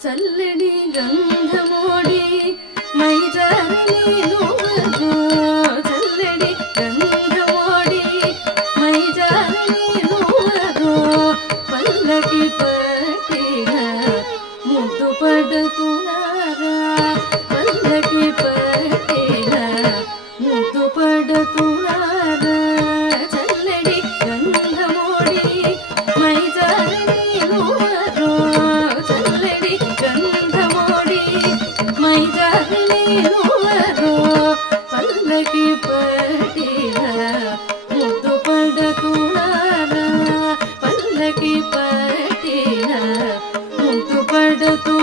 చల్లడి గంధమోడి మైజారి నీలువగో చల్లడి గంధమోడి మైజారి నీలువగో పల్లకి పట్టిన ముద్దు పడుతున్నారా పల్లకి పట్టిన ముద్దు పడుతున్నారా చల్లడి గంధమోడి మైజారి నీలువగో చల్లడి గంధమోడి మైజారి నీలువగో పల్లకి పట్టిన ముద్దు పడుతున్నారా పల్లకి పట్టిన ముద్దు పడుతూ